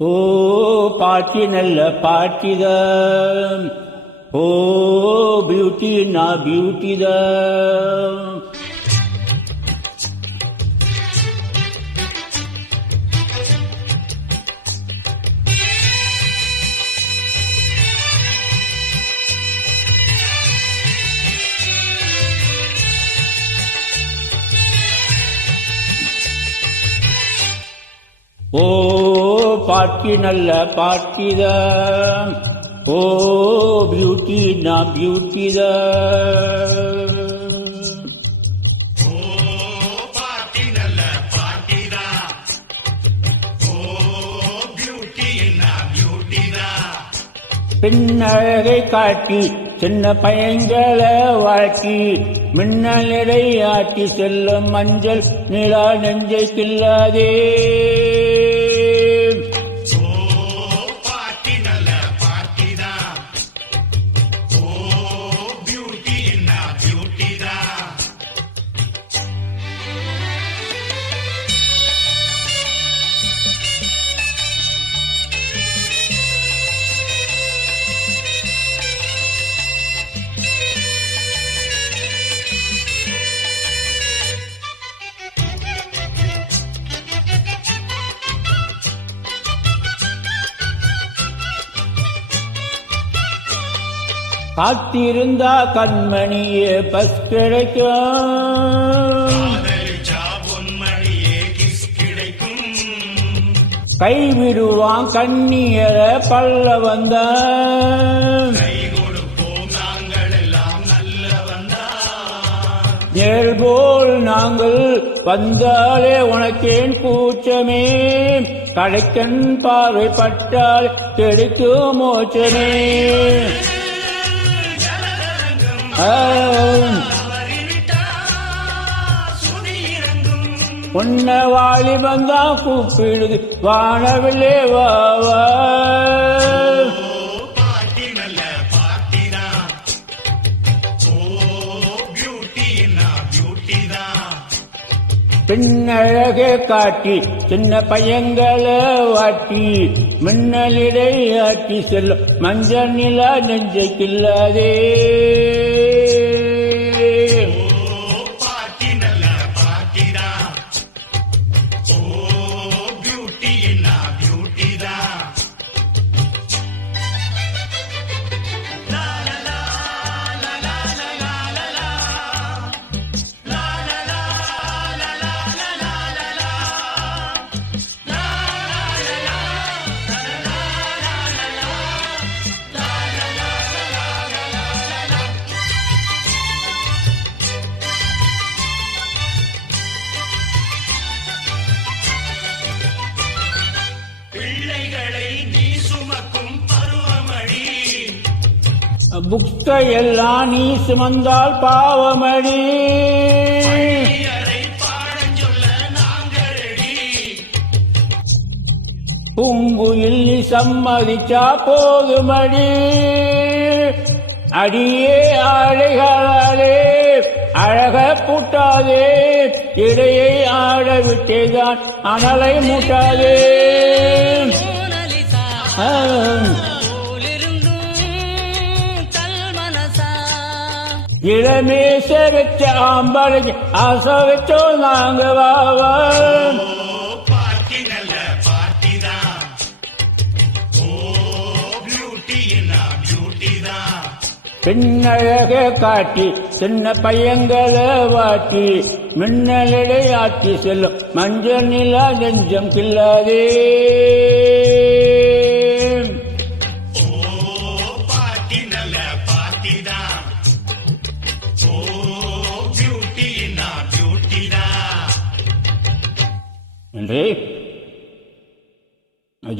ஓ பாட்டி நல்ல பாட்டிதான் ஓ பியூட்டி நான் பியூட்டி தான் ஓ பாட்கி நல்ல பாட்கித ஓ பியூட்டி நா பியூட்டித பின்னழகை காட்டி சின்ன பயங்களை வாழ்த்தி மின்னலிடை ஆட்டி செல்லும் மஞ்சள் நிலா நெஞ்சை கில்லாதே காத்திருந்தா கண்மணியே பஸ் கிடைக்கும். கைவிடுவான் கண்ணியர பல்ல வந்தான் கை நாங்கள் நேர் போல் நாங்கள் வந்தாலே உனக்கேன் கூச்சமே. கடைக்கண் பார்வை பட்டால் கிடைக்கும் மோச்சமே நல்ல பாட்டிதா ஓ பியூட்டி என்ன பியூட்டிதா பின்னழகே காட்டி சின்ன பையங்களை வாட்டி மின்னலிடை ஆட்டி செல்லும் மஞ்சள் நிலா நெஞ்சை கில்லாதே புக்த எல்லாம் நீ சுமந்தால் பாவமடி. பூங்குயில் நீ சம்மதிச்சா போதுமடி. அடியே ஆடைகளாலே அழக பூட்டாதே. இடையை ஆட விட்டேதான் அனலை மூட்டாதே. இளமேச வச்ச ஆம்பளைக்கு ஆசை வச்சோ நாங்க வாவன் பெண்ணழக காட்டி சின்ன பையங்களை வாட்டி மின்னலிடை ஆட்டி செல்லும் மஞ்சள் நிலா நெஞ்சம் கில்லாதே நன்றி.